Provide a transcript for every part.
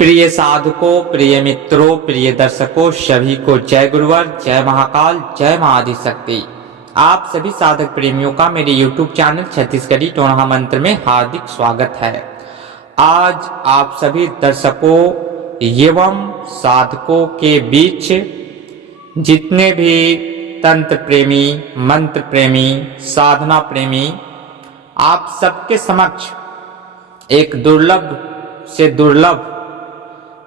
प्रिय साधकों, प्रिय मित्रों, प्रिय दर्शकों, सभी को जय गुरुवर, जय महाकाल, जय महाआदिशक्ति। आप सभी साधक प्रेमियों का मेरे YouTube चैनल छत्तीसगढ़ी टोना मंत्र में हार्दिक स्वागत है। आज आप सभी दर्शकों एवं साधकों के बीच जितने भी तंत्र प्रेमी, मंत्र प्रेमी, साधना प्रेमी, आप सबके समक्ष एक दुर्लभ से दुर्लभ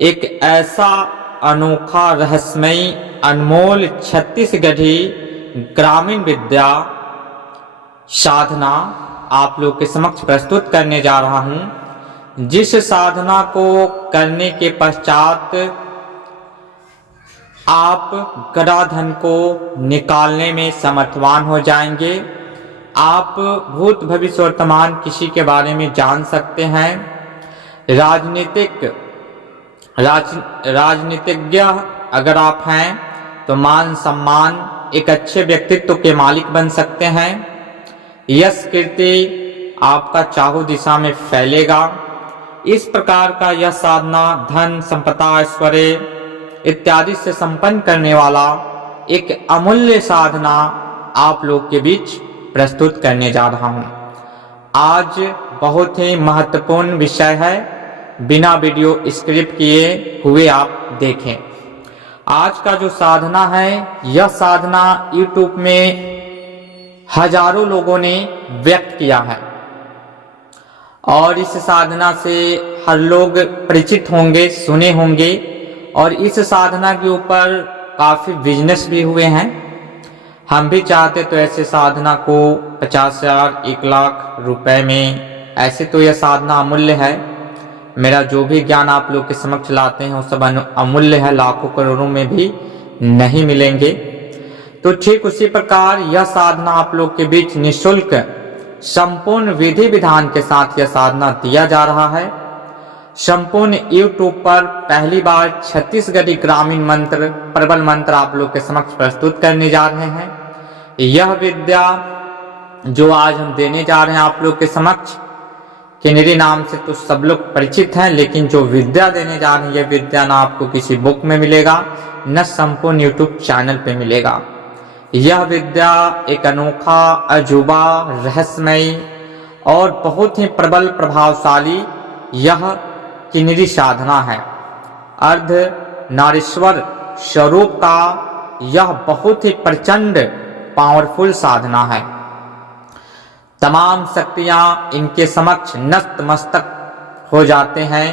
एक ऐसा अनोखा रहस्यमयी अनमोल छत्तीसगढ़ी ग्रामीण विद्या साधना आप लोग के समक्ष प्रस्तुत करने जा रहा हूं, जिस साधना को करने के पश्चात आप गदाधन को निकालने में समर्थवान हो जाएंगे। आप भूत भविष्य वर्तमान किसी के बारे में जान सकते हैं। राजनीतिज्ञ अगर आप हैं तो मान सम्मान, एक अच्छे व्यक्तित्व के मालिक बन सकते हैं। यश कीर्ति आपका चाहू दिशा में फैलेगा। इस प्रकार का यह साधना धन, संपदा, ऐश्वर्य इत्यादि से संपन्न करने वाला एक अमूल्य साधना आप लोग के बीच प्रस्तुत करने जा रहा हूं। आज बहुत ही महत्वपूर्ण विषय है, बिना वीडियो स्क्रिप्ट किए हुए आप देखें। आज का जो साधना है, यह साधना YouTube में हजारों लोगों ने व्यक्त किया है और इस साधना से हर लोग परिचित होंगे, सुने होंगे और इस साधना के ऊपर काफी बिजनेस भी हुए हैं। हम भी चाहते तो ऐसे साधना को 50,000, 1 लाख रुपए में, ऐसे तो यह साधना अमूल्य है। मेरा जो भी ज्ञान आप लोग के समक्ष लाते हैं वो सब अमूल्य है, लाखों करोड़ों में भी नहीं मिलेंगे। तो ठीक उसी प्रकार यह साधना आप लोग के बीच निःशुल्क संपूर्ण विधि विधान के साथ यह साधना दिया जा रहा है। संपूर्ण YouTube पर पहली बार छत्तीसगढ़ी ग्रामीण मंत्र, प्रबल मंत्र आप लोग के समक्ष प्रस्तुत करने जा रहे हैं। यह विद्या जो आज हम देने जा रहे हैं आप लोग के समक्ष, किन्नरी नाम से तो सब लोग परिचित हैं, लेकिन जो विद्या देने जा रहे हैं यह विद्या ना आपको किसी बुक में मिलेगा, न संपूर्ण YouTube चैनल पे मिलेगा। यह विद्या एक अनोखा, अजूबा, रहस्यमयी और बहुत ही प्रबल प्रभावशाली यह किन्नरी साधना है। अर्ध नारीश्वर स्वरूप का यह बहुत ही प्रचंड पावरफुल साधना है। तमाम शक्तियां इनके समक्ष नतमस्तक हो जाते हैं,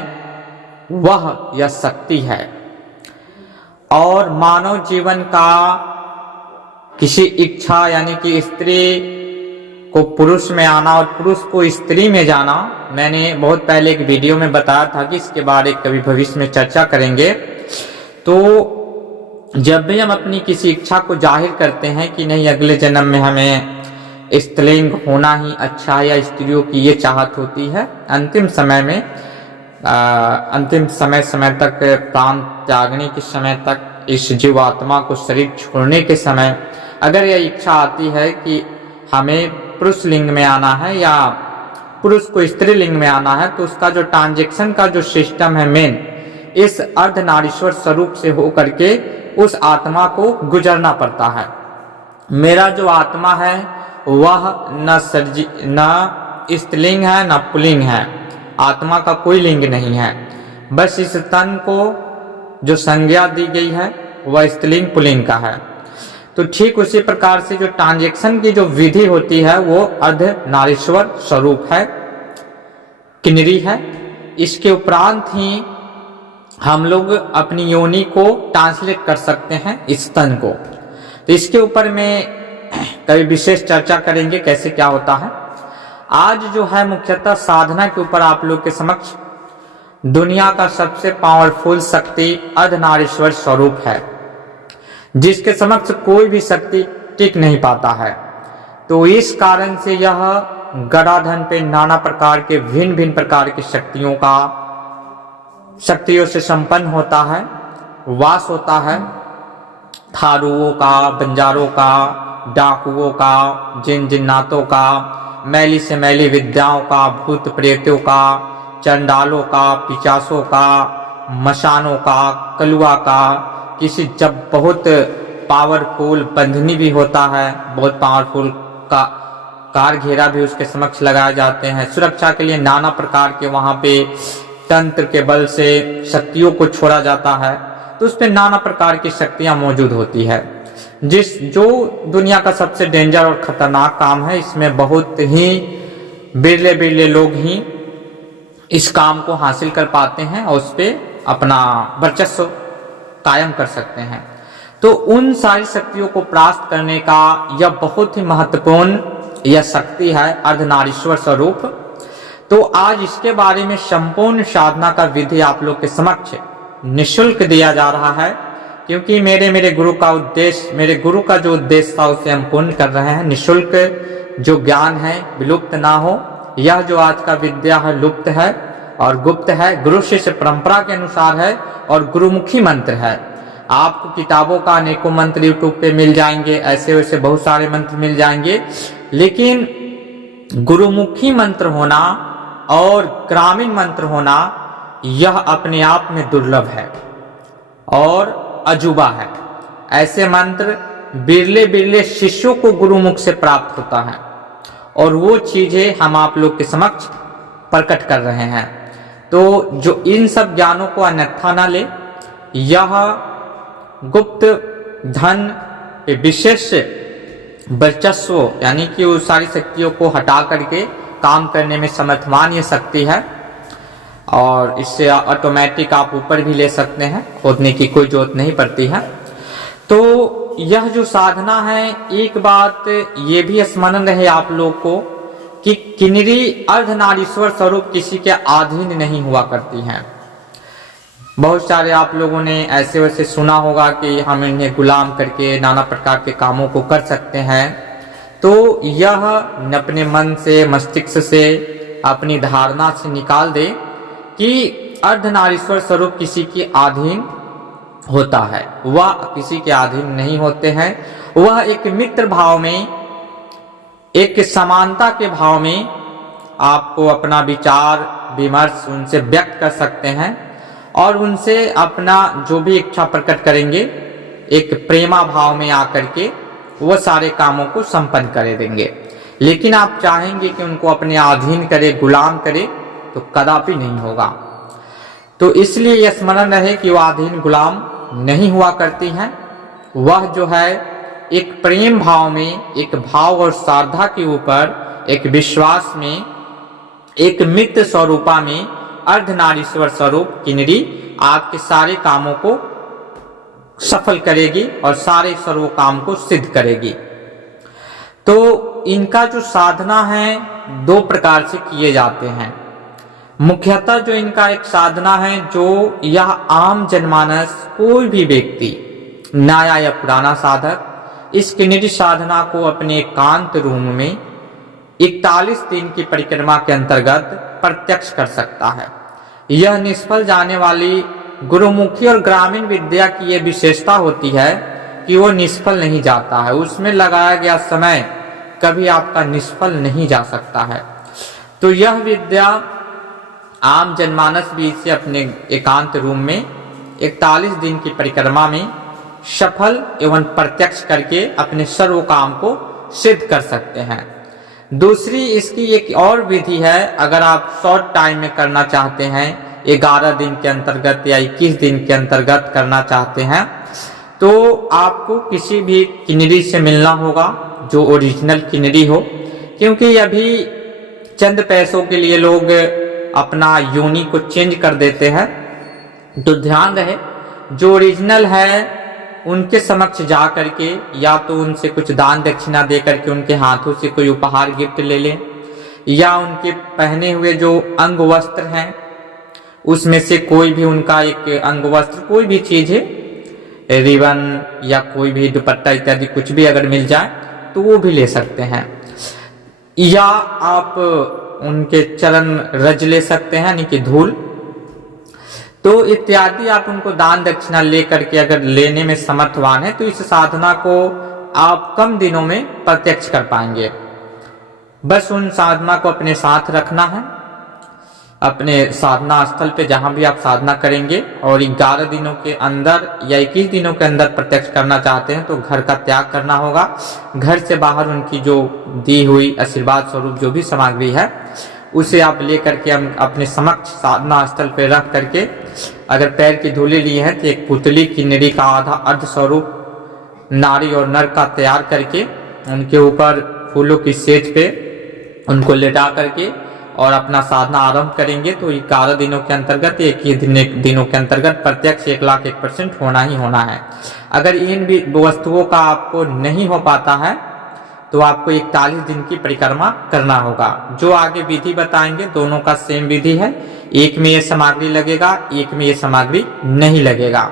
वह यह शक्ति है। और मानव जीवन का किसी इच्छा यानी कि स्त्री को पुरुष में आना और पुरुष को स्त्री में जाना, मैंने बहुत पहले एक वीडियो में बताया था कि इसके बारे में कभी भविष्य में चर्चा करेंगे। तो जब भी हम अपनी किसी इच्छा को जाहिर करते हैं कि नहीं अगले जन्म में हमें स्त्रीलिंग होना ही अच्छा है, या स्त्रियों की ये चाहत होती है, अंतिम समय में अंतिम समय तक, प्राण त्यागने के समय तक, इस जीवात्मा को शरीर छोड़ने के समय अगर यह इच्छा आती है कि हमें पुरुष लिंग में आना है या पुरुष को स्त्रीलिंग में आना है, तो उसका जो ट्रांजैक्शन का जो सिस्टम है मेन, इस अर्धनारीश्वर स्वरूप से होकर के उस आत्मा को गुजरना पड़ता है। मेरा जो आत्मा है वह न स्त्रीलिंग है न पुल्लिंग है, आत्मा का कोई लिंग नहीं है। बस इस तन को जो संज्ञा दी गई है वह स्त्रीलिंग पुल्लिंग का है। तो ठीक उसी प्रकार से जो ट्रांजैक्शन की जो विधि होती है वो अर्धनारीश्वर स्वरूप है, किन्नरी है। इसके उपरांत ही हम लोग अपनी योनि को ट्रांसलेट कर सकते हैं, इस तन को। तो इसके ऊपर में कभी विशेष चर्चा करेंगे कैसे क्या होता है। आज जो है मुख्यतः साधना के ऊपर आप लोग के समक्ष दुनिया का सबसे पावरफुल शक्ति अर्धनारीश्वर स्वरूप है, जिसके समक्ष कोई भी शक्ति टिक नहीं पाता है। तो इस कारण से यह गदाधन पे नाना प्रकार के भिन्न भिन्न प्रकार की शक्तियों से संपन्न होता है, वास होता है। थारुओं का, बंजारों का, डाकुओं का, जिन जिन्नातों का, मैली से मैली विद्याओं का, भूत प्रेतों का, चंडालों का, पिचासों का, मशानों का, कलुआ का, किसी जब बहुत पावरफुल बंधनी भी होता है, बहुत पावरफुल का कार घेरा भी उसके समक्ष लगाए जाते हैं। सुरक्षा के लिए नाना प्रकार के वहां पे तंत्र के बल से शक्तियों को छोड़ा जाता है, तो उस पे नाना प्रकार की शक्तियां मौजूद होती है। जो दुनिया का सबसे डेंजर और खतरनाक काम है, इसमें बहुत ही बिरले बिरले लोग ही इस काम को हासिल कर पाते हैं और उस पे अपना वर्चस्व कायम कर सकते हैं। तो उन सारी शक्तियों को प्राप्त करने का यह बहुत ही महत्वपूर्ण यह शक्ति है अर्धनारीश्वर स्वरूप। तो आज इसके बारे में संपूर्ण साधना का विधि आप लोग के समक्ष निःशुल्क दिया जा रहा है, क्योंकि मेरे गुरु का उद्देश्य, मेरे गुरु का जो उद्देश्य था उसे हम पूर्ण कर रहे हैं। निःशुल्क जो ज्ञान है विलुप्त ना हो, यह जो आज का विद्या है लुप्त है और गुप्त है, गुरु शिष्य परंपरा के अनुसार है और गुरुमुखी मंत्र है। आपको किताबों का अनेकों मंत्र यूट्यूब पे मिल जाएंगे, ऐसे वैसे बहुत सारे मंत्र मिल जाएंगे, लेकिन गुरुमुखी मंत्र होना और ग्रामीण मंत्र होना यह अपने आप में दुर्लभ है और अजूबा है। ऐसे मंत्र बिरले बिरले शिष्यों को गुरुमुख से प्राप्त होता है और वो चीजें हम आप लोग के समक्ष प्रकट कर रहे हैं। तो जो इन सब ज्ञानों को अन्यथा न ले, यह गुप्त धन विशेष वर्चस्व यानी कि उस सारी शक्तियों को हटा करके काम करने में समर्थवान ये शक्ति है और इससे ऑटोमेटिक आप ऊपर भी ले सकते हैं, खोदने की कोई जरूरत नहीं पड़ती है। तो यह जो साधना है, एक बात ये भी स्मरण रहे आप लोग को कि किन्नरी अर्धनारीश्वर स्वरूप किसी के अधीन नहीं हुआ करती हैं। बहुत सारे आप लोगों ने ऐसे वैसे सुना होगा कि हम इन्हें गुलाम करके नाना प्रकार के कामों को कर सकते हैं। तो यह अपने मन से, मस्तिष्क से, अपनी धारणा से निकाल दे कि अर्धनारीश्वर स्वरूप किसी के अधीन होता है, वह किसी के अधीन नहीं होते हैं। वह एक मित्र भाव में, एक समानता के भाव में आपको अपना विचार विमर्श उनसे व्यक्त कर सकते हैं और उनसे अपना जो भी इच्छा प्रकट करेंगे, एक प्रेमा भाव में आकर के वो सारे कामों को संपन्न कर देंगे। लेकिन आप चाहेंगे कि उनको अपने अधीन करे, गुलाम करे, तो कदापि नहीं होगा। तो इसलिए यह स्मरण रहे कि वह अधीन गुलाम नहीं हुआ करती हैं। वह जो है एक प्रेम भाव में, एक भाव और श्रद्धा के ऊपर, एक विश्वास में, एक मित्र स्वरूपा में अर्धनारीश्वर स्वरूप किन्नरी आपके सारे कामों को सफल करेगी और सारे सर्व काम को सिद्ध करेगी। तो इनका जो साधना है दो प्रकार से किए जाते हैं। मुख्यतः जो इनका एक साधना है, जो यह आम जनमानस कोई भी व्यक्ति, नया या पुराना साधक, इस किन्नरी साधना को अपने एकांत रूम में 41 दिन की परिक्रमा के अंतर्गत प्रत्यक्ष कर सकता है। यह निष्फल जाने वाली गुरुमुखी और ग्रामीण विद्या की यह विशेषता होती है कि वो निष्फल नहीं जाता है, उसमें लगाया गया समय कभी आपका निष्फल नहीं जा सकता है। तो यह विद्या आम जनमानस भी इसे अपने एकांत रूम में 41 दिन की परिक्रमा में सफल एवं प्रत्यक्ष करके अपने सर्व काम को सिद्ध कर सकते हैं। दूसरी इसकी एक और विधि है, अगर आप शॉर्ट टाइम में करना चाहते हैं, 11 दिन के अंतर्गत या 21 दिन के अंतर्गत करना चाहते हैं, तो आपको किसी भी किन्नरी से मिलना होगा जो ओरिजिनल किन्नरी हो, क्योंकि अभी चंद पैसों के लिए लोग अपना योनि को चेंज कर देते हैं। तो ध्यान रहे, जो ओरिजिनल है उनके समक्ष जा करके या तो उनसे कुछ दान दक्षिणा दे करके उनके हाथों से कोई उपहार गिफ्ट ले लें, या उनके पहने हुए जो अंग वस्त्र हैं उसमें से कोई भी उनका एक अंग वस्त्र, कोई भी चीज है, रिबन या कोई भी दुपट्टा इत्यादि कुछ भी अगर मिल जाए तो वो भी ले सकते हैं। या आप उनके चरण रज ले सकते हैं, यानी कि धूल, तो इत्यादि आप उनको दान दक्षिणा ले करके अगर लेने में समर्थवान है तो इस साधना को आप कम दिनों में प्रत्यक्ष कर पाएंगे। बस उन साधना को अपने साथ रखना है। अपने साधना स्थल पे जहां भी आप साधना करेंगे और 11 दिनों के अंदर या 21 दिनों के अंदर प्रत्यक्ष करना चाहते हैं तो घर का त्याग करना होगा। घर से बाहर उनकी जो दी हुई आशीर्वाद स्वरूप जो भी सामग्री है उसे आप ले करके हम अपने समक्ष साधना स्थल पे रख करके, अगर पैर की धूली ली है तो एक पुतली किन्नरी का आधा अर्ध स्वरूप नारी और नर का तैयार करके उनके ऊपर फूलों की सेज पे उनको लेटा करके और अपना साधना आरंभ करेंगे। तो 11 दिनों के अंतर्गत 21 दिनों के अंतर्गत प्रत्यक्ष 1,01% होना ही होना है। अगर इन वस्तुओं का आपको नहीं हो पाता है तो आपको 41 दिन की परिक्रमा करना होगा। जो आगे विधि बताएंगे दोनों का सेम विधि है, एक में ये सामग्री लगेगा, एक में ये सामग्री नहीं लगेगा।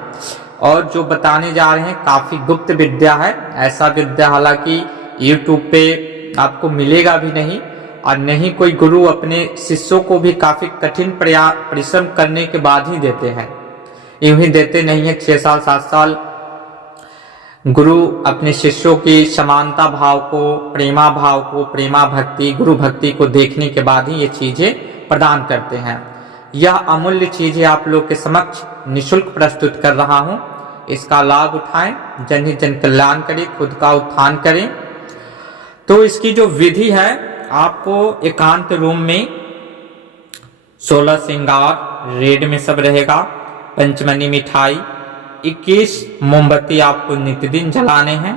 और जो बताने जा रहे हैं काफी गुप्त विद्या है, ऐसा विद्या हालांकि YouTube पे आपको मिलेगा भी नहीं और नहीं कोई गुरु अपने शिष्यों को भी काफी कठिन परिश्रम करने के बाद ही देते हैं, यूं ही देते नहीं है। 6 साल 7 साल गुरु अपने शिष्यों की समानता भाव को, प्रेमा भाव को, प्रेमा भक्ति, गुरु भक्ति को देखने के बाद ही ये चीजें प्रदान करते हैं। यह अमूल्य चीजें आप लोग के समक्ष निःशुल्क प्रस्तुत कर रहा हूं, इसका लाभ उठाएं, जन ही जन कल्याण करें, खुद का उत्थान करें। तो इसकी जो विधि है, आपको एकांत रूम में 16 श्रृंगार रेड में सब रहेगा, पंचमनी मिठाई, 21 मोमबत्ती आपको नित्य दिन जलाने हैं,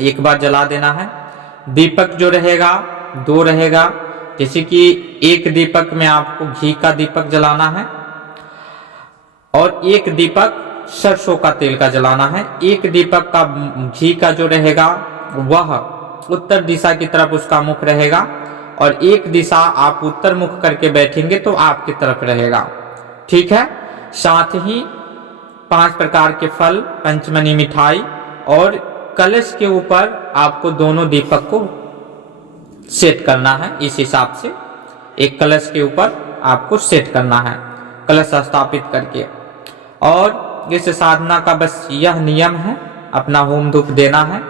एक बार जला देना है। दीपक जो रहेगा 2 रहेगा, जैसे कि एक दीपक में आपको घी का दीपक जलाना है और एक दीपक सरसों का तेल का जलाना है। एक दीपक का घी का जो रहेगा वह उत्तर दिशा की तरफ उसका मुख रहेगा और एक दिशा आप उत्तर मुख करके बैठेंगे तो आपकी तरफ रहेगा, ठीक है। साथ ही 5 प्रकार के फल, पंचमनी मिठाई और कलश के ऊपर आपको दोनों दीपक को सेट करना है। इस हिसाब से एक कलश के ऊपर आपको सेट करना है, कलश स्थापित करके। और इस साधना का बस यह नियम है, अपना होम धूप देना है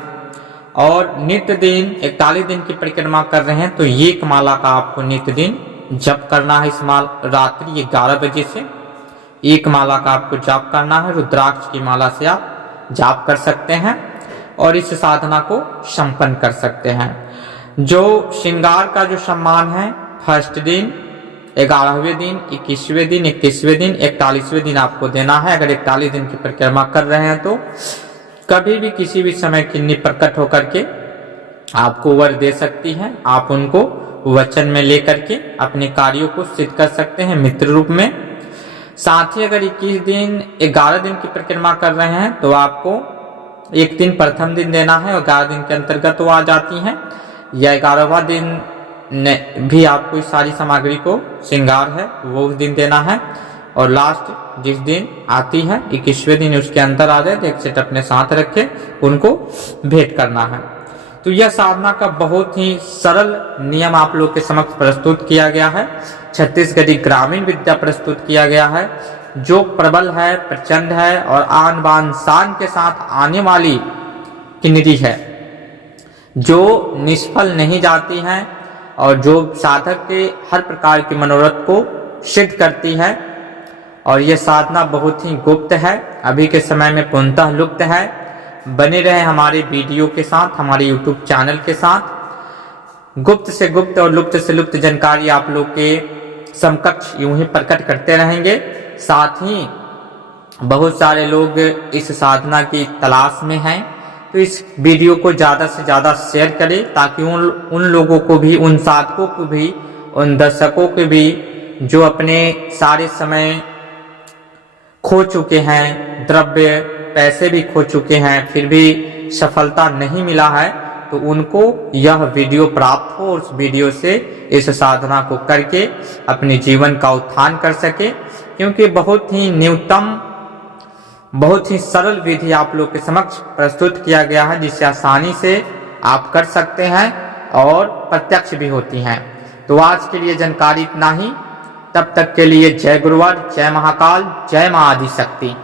और नित्य दिन 41 दिन की परिक्रमा कर रहे हैं तो एक माला का आपको नित्य दिन जप करना है। इस रात्रि 11 बजे से एक माला का आपको जाप करना है। रुद्राक्ष की माला से आप जाप कर सकते हैं और इस साधना को संपन्न कर सकते हैं। जो श्रृंगार का जो सम्मान है, फर्स्ट दिन, 11वें दिन, 21वें दिन, 21वें दिन, 41वें दिन आपको देना है। अगर 41 दिन की परिक्रमा कर रहे हैं तो कभी भी किसी भी समय किन्नी प्रकट होकर के आपको वर दे सकती है। आप उनको वचन में लेकर के अपने कार्यों को सिद्ध कर सकते हैं मित्र रूप में। साथ ही अगर 21 दिन 11 दिन की परिक्रमा कर रहे हैं तो आपको एक दिन प्रथम दिन देना है और 11 दिन के अंतर्गत वो आ जाती हैं, या 11वां दिन भी आपको इस सारी सामग्री को श्रृंगार है वो उस दिन देना है और लास्ट जिस दिन आती है 21वें दिन उसके अंदर आ जाए तो एक सेट अपने साथ रखे उनको भेंट करना है। तो यह साधना का बहुत ही सरल नियम आप लोग के समक्ष प्रस्तुत किया गया है। छत्तीसगढ़ी ग्रामीण विद्या प्रस्तुत किया गया है जो प्रबल है, प्रचंड है और आन बान शान के साथ आने वाली किन्नरी है, जो निष्फल नहीं जाती है और जो साधक के हर प्रकार की मनोरथ को सिद्ध करती है। और यह साधना बहुत ही गुप्त है, अभी के समय में पूर्णतः लुप्त है। बने रहे हमारे वीडियो के साथ, हमारे YouTube चैनल के साथ। गुप्त से गुप्त और लुप्त से लुप्त जानकारी आप लोग के समकक्ष यूं ही प्रकट करते रहेंगे। साथ ही बहुत सारे लोग इस साधना की तलाश में हैं, तो इस वीडियो को ज़्यादा से ज़्यादा शेयर करें ताकि उन लोगों को भी, उन साधकों को भी, उन दर्शकों को भी जो अपने सारे समय खो चुके हैं, द्रव्य पैसे भी खो चुके हैं, फिर भी सफलता नहीं मिला है, तो उनको यह वीडियो प्राप्त हो और उस वीडियो से इस साधना को करके अपने जीवन का उत्थान कर सके। क्योंकि बहुत ही न्यूनतम, बहुत ही सरल विधि आप लोग के समक्ष प्रस्तुत किया गया है जिसे आसानी से आप कर सकते हैं और प्रत्यक्ष भी होती हैं। तो आज के लिए जानकारी इतना ही, तब तक के लिए जय गुरुवर, जय महाकाल, जय मां आदिशक्ति।